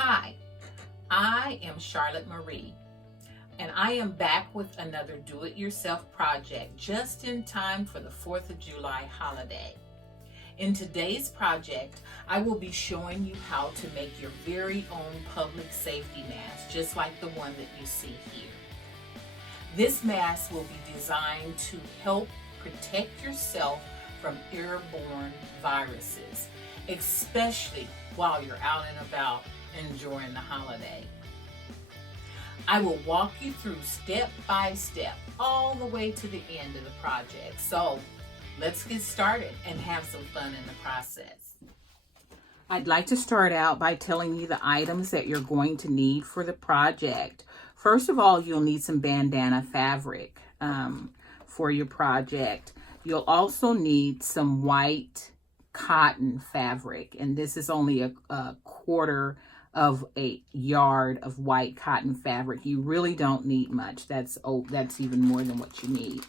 Hi, I am Charlotte Marie, and I am back with another do-it-yourself project just in time for the 4th of July holiday. In today's project, I will be showing you how to make your very own public safety mask, just like the one that you see here. This mask will be designed to help protect yourself from airborne viruses, especially while you're out and about enjoying the holiday. I will walk you through step by step all the way to the end of the project. So let's get started and have some fun in the process. I'd like to start out by telling you the items that you're going to need for the project. First of all, you'll need some bandana fabric for your project. You'll also need some white cotton fabric, and this is only a quarter of a yard of white cotton fabric. You really don't need much. That's even more than what you need.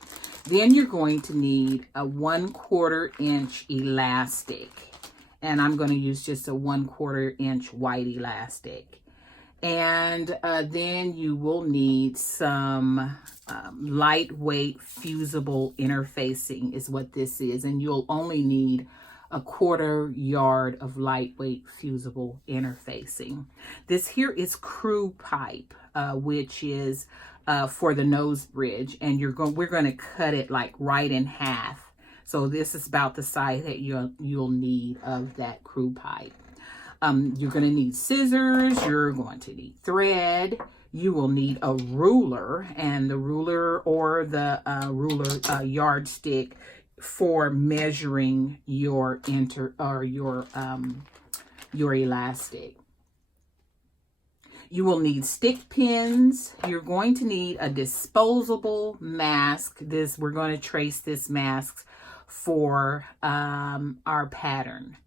Then you're going to need a 1/4 inch elastic, and I'm going to use just a 1/4 inch white elastic. And then you will need some lightweight fusible interfacing is what this is, and you'll only need a 1/4 yard of lightweight fusible interfacing. This here is crew pipe, which is for the nose bridge, and we're going to cut it like right in half. So this is about the size that you'll need of that crew pipe. You're going to need scissors. You're going to need thread. You will need a ruler, and the ruler or the ruler yardstick for measuring your elastic. You will need stick pins. You're going to need a disposable mask. We're going to trace this mask for our pattern.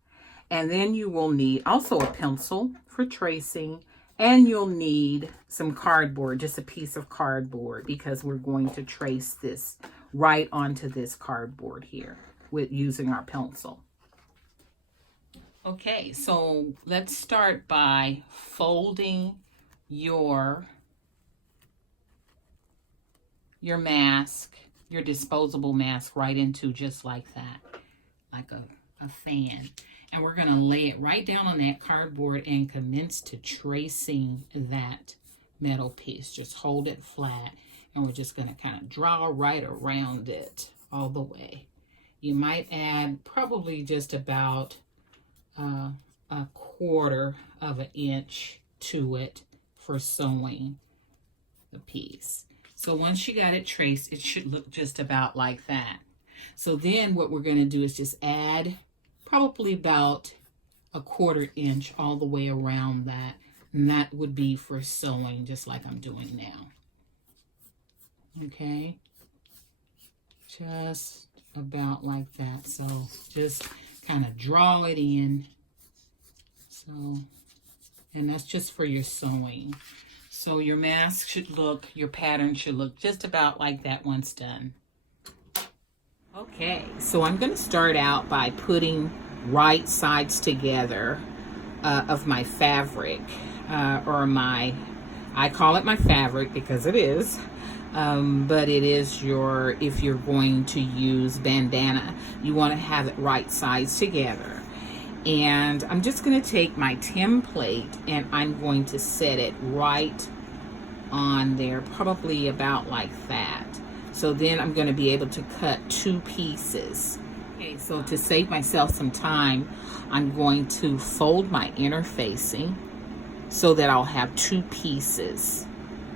And then you will need also a pencil for tracing, and you'll need some cardboard, just a piece of cardboard, because we're going to trace this right onto this cardboard here with using our pencil. Okay, so let's start by folding your mask, your disposable mask, right into just like that, like a fan. And we're going to lay it right down on that cardboard and commence to tracing that metal piece. Just hold it flat, and we're just going to kind of draw right around it all the way. You might add probably just about a 1/4 of an inch to it for sewing the piece. So once you got it traced, it should look just about like that. So then what we're going to do is just add probably about a 1/4 inch all the way around that, and that would be for sewing, just like I'm doing now. Okay, just about like that. So just kind of draw it in. So, and that's just for your sewing. So your mask should look, your pattern should look just about like that once done. Okay, so I'm going to start out by putting right sides together of my fabric, I call it my fabric because it is, but it is if you're going to use bandana, you want to have it right sides together. And I'm just going to take my template and I'm going to set it right on there, probably about like that. So then I'm going to be able to cut 2 pieces. Okay, so to save myself some time, I'm going to fold my interfacing so that I'll have 2 pieces.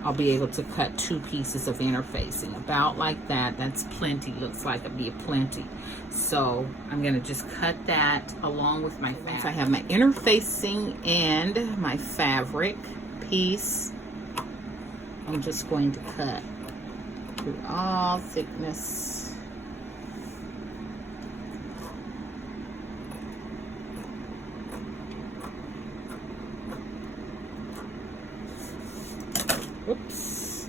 I'll be able to cut 2 pieces of interfacing, about like that. That's plenty, looks like it'll be plenty. So I'm going to just cut that along with my fabric. Once I have my interfacing and my fabric piece, I'm just going to cut through all thickness. Oops.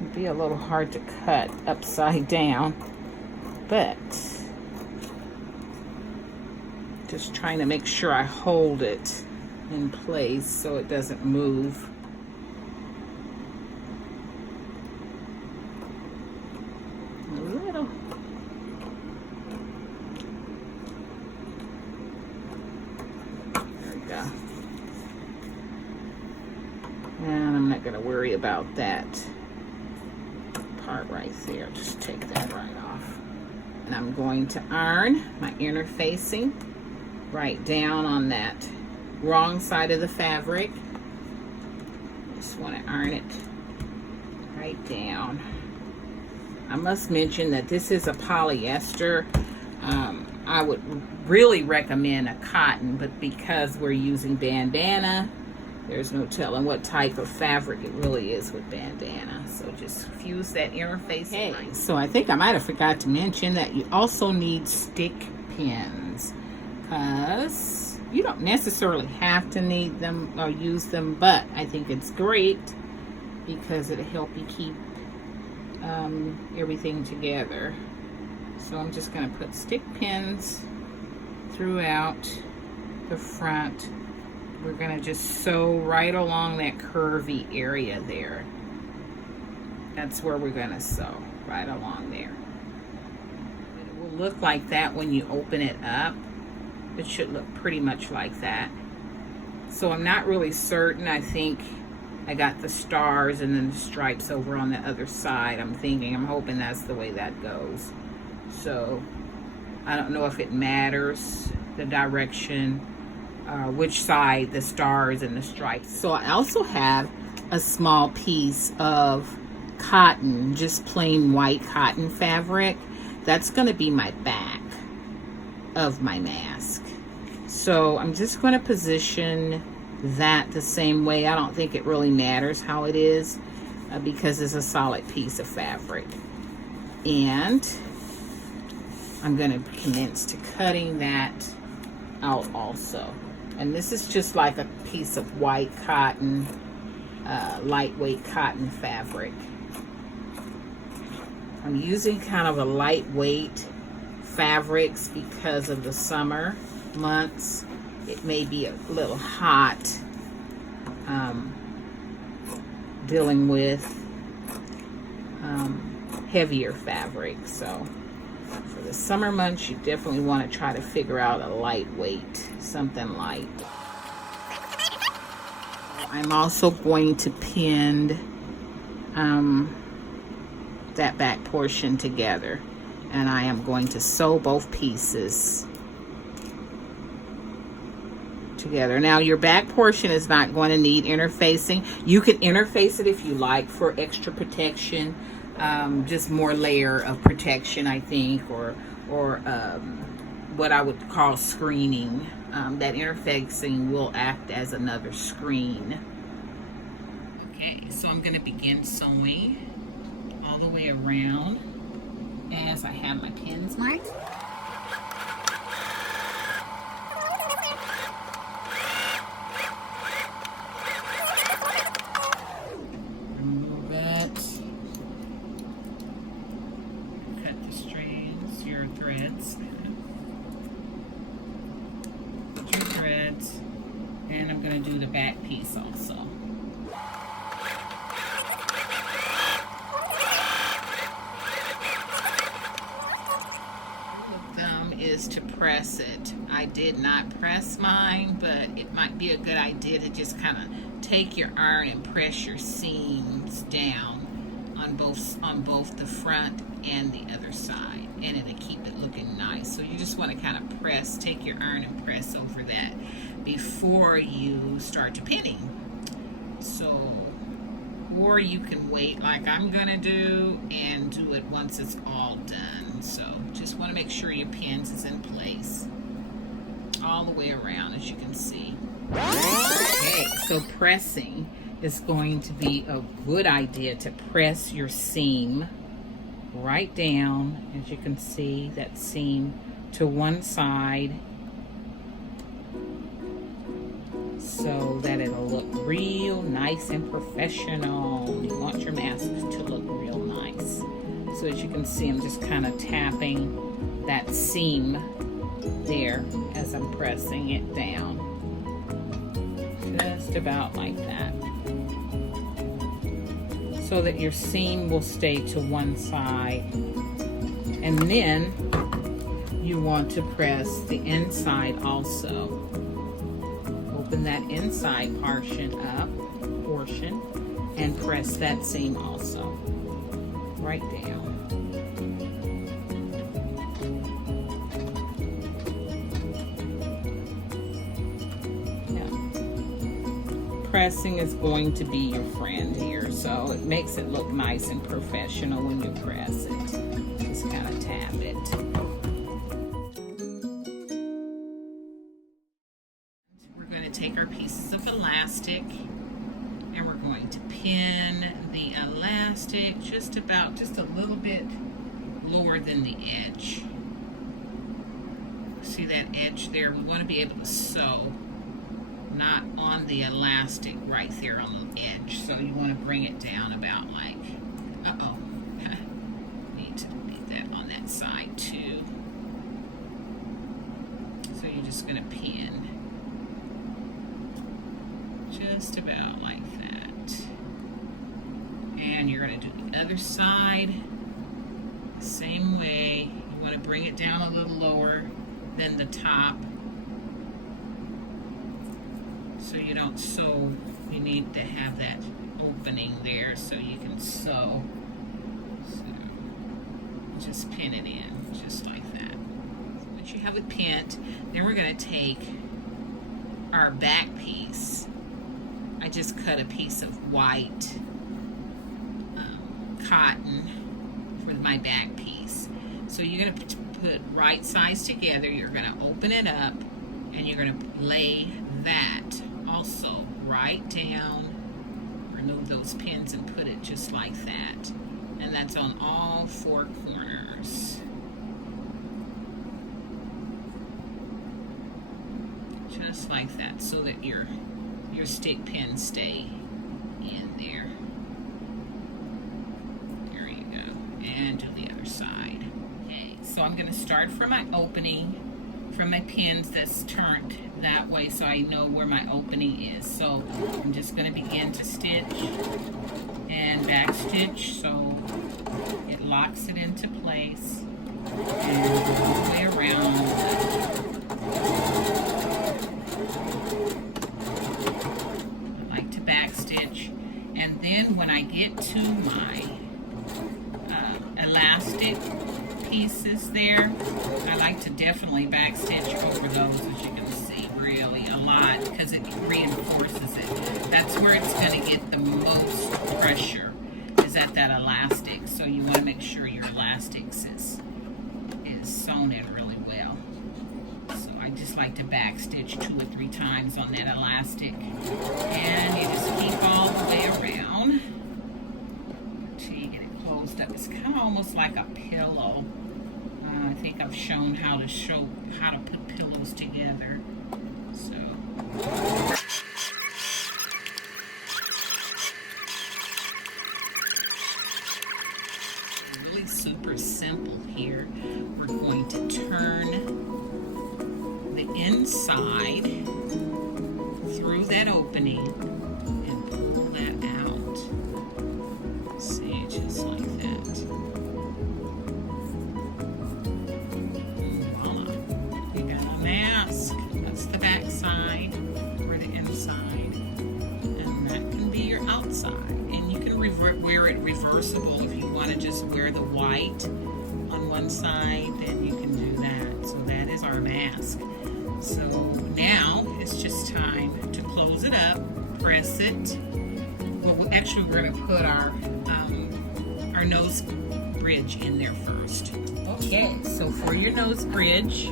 It'd be a little hard to cut upside down, but just trying to make sure I hold it in place so it doesn't move. A little. There we go. And I'm not going to worry about that part right there. Just take that right off. And I'm going to iron my interfacing right down on that wrong side of the fabric. Just want to iron it right down. I must mention that this is a polyester. I would really recommend a cotton, but because we're using bandana, there's no telling what type of fabric it really is with bandana. So just fuse that interface. Okay. Right. So I think I might have forgot to mention that you also need stick pins, because you don't necessarily have to need them or use them, but I think it's great because it'll help you keep everything together. So I'm just going to put stick pins throughout the front. We're going to just sew right along that curvy area there. That's where we're going to sew, right along there. It will look like that when you open it up. It should look pretty much like that. So I'm not really certain. I think I got the stars and then the stripes over on the other side. I'm hoping that's the way that goes. So I don't know if it matters, the direction, which side the stars and the stripes. So I also have a small piece of cotton, just plain white cotton fabric. That's going to be my back of my mask. So I'm just going to position that the same way. I don't think it really matters how it is because it's a solid piece of fabric. And I'm going to commence to cutting that out also. And this is just like a piece of white cotton, lightweight cotton fabric. I'm using kind of a lightweight fabrics because of the summer months. It may be a little hot dealing with heavier fabric. So for the summer months, you definitely want to try to figure out a lightweight, something light. I'm also going to pin that back portion together, and I am going to sew both pieces together. Now your back portion is not going to need interfacing. You can interface it if you like for extra protection, just more layer of protection, I think, or what I would call screening. That interfacing will act as another screen. Okay, so I'm going to begin sewing all the way around as I have my pins marked. Remove it. Cut the strands, your threads. Put your threads, and I'm going to do the back piece also. Is to press it. I did not press mine, but it might be a good idea to just kind of take your iron and press your seams down on both the front and the other side, and it'll keep it looking nice. So you just want to kind of press, take your iron and press over that before you start to pinning. So, or you can wait like I'm gonna do and do it once it's all done. So just want to make sure your pins is in place all the way around, as you can see. Okay, so pressing is going to be a good idea to press your seam right down, as you can see, that seam to one side. so that it'll look real nice and professional. You want your mask to look real nice. So as you can see, I'm just kind of tapping that seam there as I'm pressing it down. Just about like that. So that your seam will stay to one side. And then you want to press the inside also. Open that inside portion up, and press that seam also. Right down. Pressing is going to be your friend here, so it makes it look nice and professional when you press it. Just kind of tap it. We're going to take our pieces of elastic and we're going to pin the elastic just a little bit lower than the edge. See that edge there? We want to be able to sew, not on the elastic right there on the edge. So you want to bring it down about like, need to beat that on that side too. So you're just going to pin just about like that. And you're going to do the other side the same way. You want to bring it down a little lower than the top, so you don't sew. You need to have that opening there so you can sew. So just pin it in just like that. Once you have it pinned, then we're going to take our back piece. I just cut a piece of white cotton for my back piece. So you're going to put right sides together. You're going to open it up and you're going to lay that also right down. Remove those pins and put it just like that. And that's on all four corners. Just like that, so that your stick pins stay in there. There you go. And do the other side. Okay, so I'm going to start from my opening, from my pins that's turned that way, so I know where my opening is. So I'm just going to begin to stitch and back stitch so it locks it into place, and go all the way around. I like to back stitch, and then when I get to my elastic pieces there, I like to definitely back stitch over those, as you can see, really a lot, because it reinforces it. That's where it's going to get the most pressure, is at that elastic. So you want to make sure your elastics is sewn in really well. So I just like to back stitch 2 or 3 times on that elastic, and you just keep all the way around until you get it closed up. It's kind of almost like a pillow. I think I've shown how to put pillows together. So really super simple here. We're going to turn the inside through that opening and pull that out. See, just like that. Voila. We got a mask. That's the back side, or the inside, and that can be your outside. And you can wear it reversible. If you want to just wear the white on one side, then you can do that. So that is our mask. So now it's just time to close it up, press it. Well, actually we're going to put our nose bridge in there first. Okay, so for your nose bridge,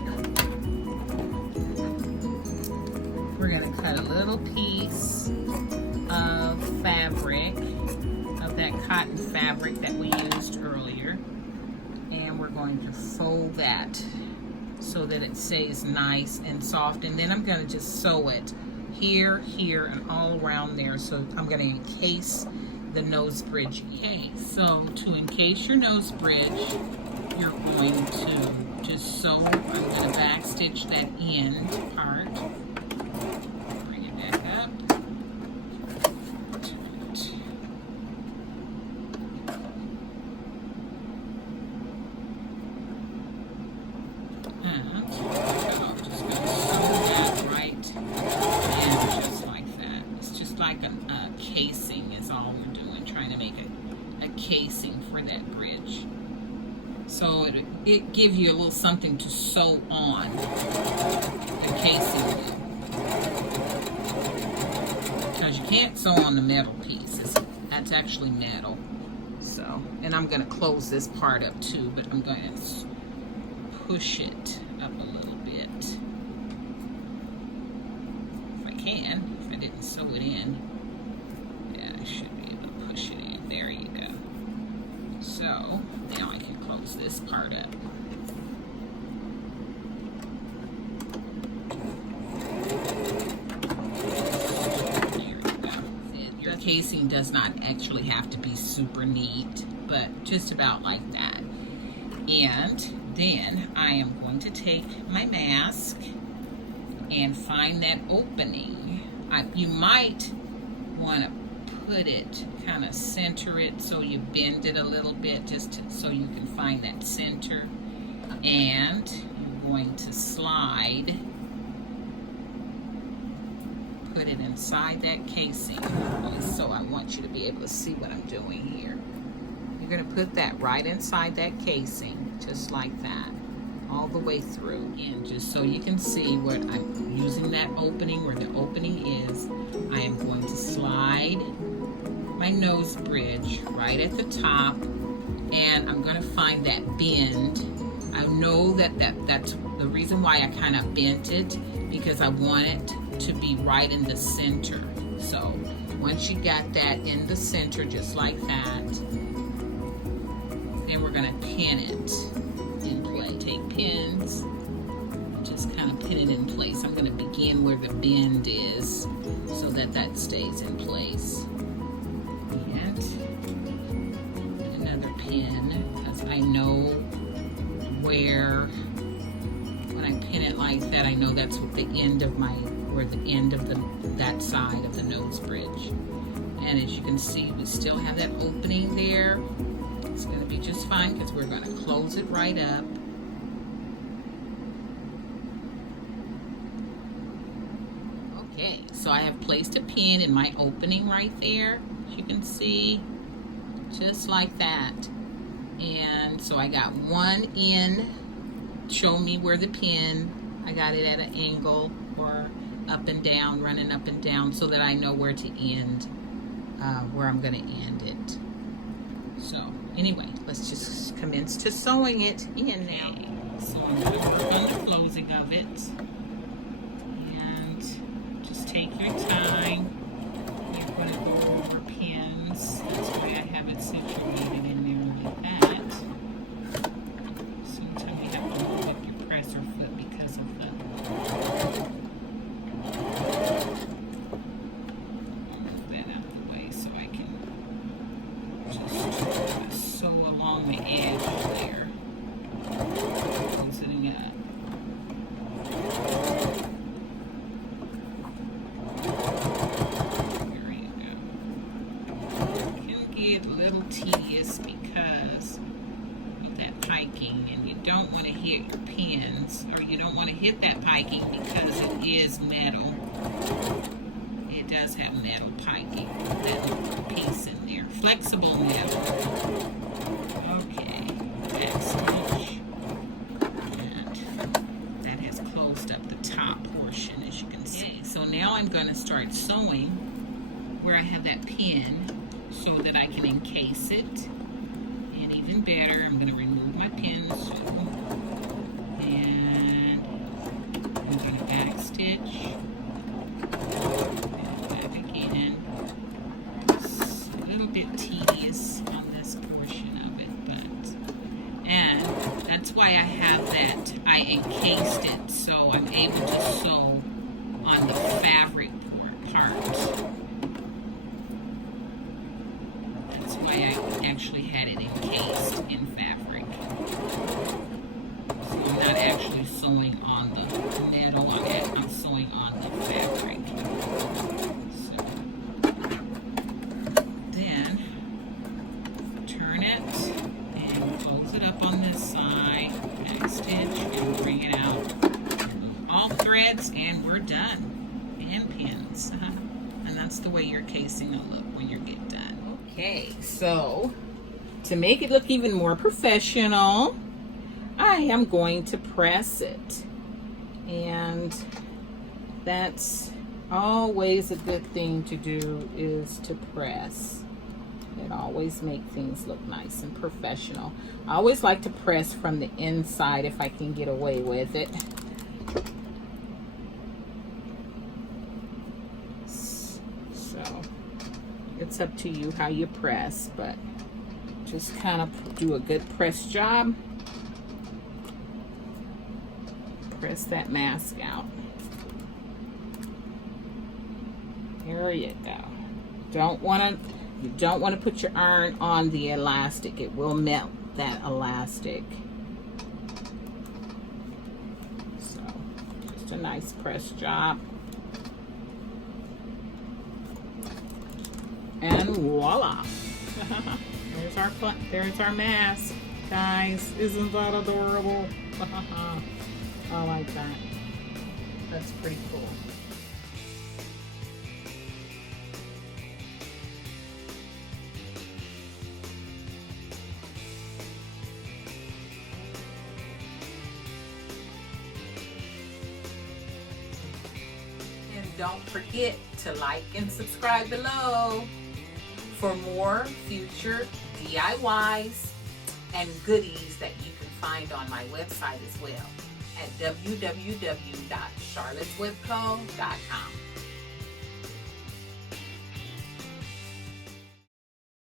we're going to cut a little piece of fabric, of that cotton fabric that we used earlier, and we're going to fold that so that it stays nice and soft, and then I'm going to just sew it here, here, and all around there. So I'm going to encase the nose bridge. Okay, so to encase your nose bridge, you're going to just sew. I'm going to back stitch that end part. Bring it back up. Casing is all we're doing, trying to make a casing for that bridge. So it gives you a little something to sew on the casing with. Because you can't sew on the metal pieces. That's actually metal. So, and I'm going to close this part up too, but I'm going to push it up a little bit. If I can, if I didn't sew it in. I should be able to push it in. There you go. So now I can close this part up. There we go. Your casing does not actually have to be super neat, but just about like that. And then I am going to take my mask and find that opening. You might want to put it, kind of center it, so you bend it a little bit just so you can find that center. And I'm going to slide, put it inside that casing. So I want you to be able to see what I'm doing here. You're going to put that right inside that casing, just like that, all the way through. And just so you can see what I'm using, that opening, where the opening is, I am going to slide my nose bridge right at the top, and I'm going to find that bend. I know that's the reason why I kind of bent it, because I want it to be right in the center. So once you got that in the center, just like that, then we're going to pin it in place. Take pins, just kind of pin it in place. I'm going to begin where the bend is so that that stays in place. Another pin, because I know where, when I pin it like that, I know that's what the end of that side of the nose bridge. And as you can see, we still have that opening there. It's going to be just fine because we're going to close it right up. Okay, so I have placed a pin in my opening right there, as you can see, just like that. And so I got one in, show me where the pin, I got it at an angle, or up and down, running up and down, so that I know where to end, where I'm going to end it. So anyway, let's just commence to sewing it in now. So I'm going to work on the closing of it. And just take your time. You're going to go over pins. That's why I have it situated in there like that. Sometimes you have to move up your presser foot because of the... I'll move that out of the way so I can just sew along the edge there. Closing it up. There you go. It can get a little tedious because of that piking, and you don't want to hit your pins, or you don't want to hit that piking because it is metal. It does have metal piking, that little piece in there. Flexible metal. Okay, back stitch. And that has closed up the top portion, as you can see. So now I'm going to start sewing where I have that pin so that I can encase it. And even better, I'm going to remove my pins. And I'm going to back stitch. Back again. It's a little bit tedious on this portion of it, and that's why I have that. I encased it so I'm able to sew on the fabric apart. That's why I actually had it encased in fabric. So I'm not actually sewing on the metal, I'm sewing on the fabric. So then turn it and close it up on this side, back stitch, and bring it out. All threads, and we're done. And pins. And that's the way your casing will look when you get done. Okay, so to make it look even more professional, I am going to press it. And that's always a good thing to do, is to press. It always makes things look nice and professional. I always like to press from the inside if I can get away with it. So it's up to you how you press, but just kind of do a good press job. Press that mask out. There you go. You don't want to put your iron on the elastic. It will melt that elastic. So just a nice press job. And voila. There's our mask. Guys, isn't that adorable? I like that. That's pretty cool. And don't forget to like and subscribe below for more future DIYs and goodies that you can find on my website as well at www.charlotteswebco.com.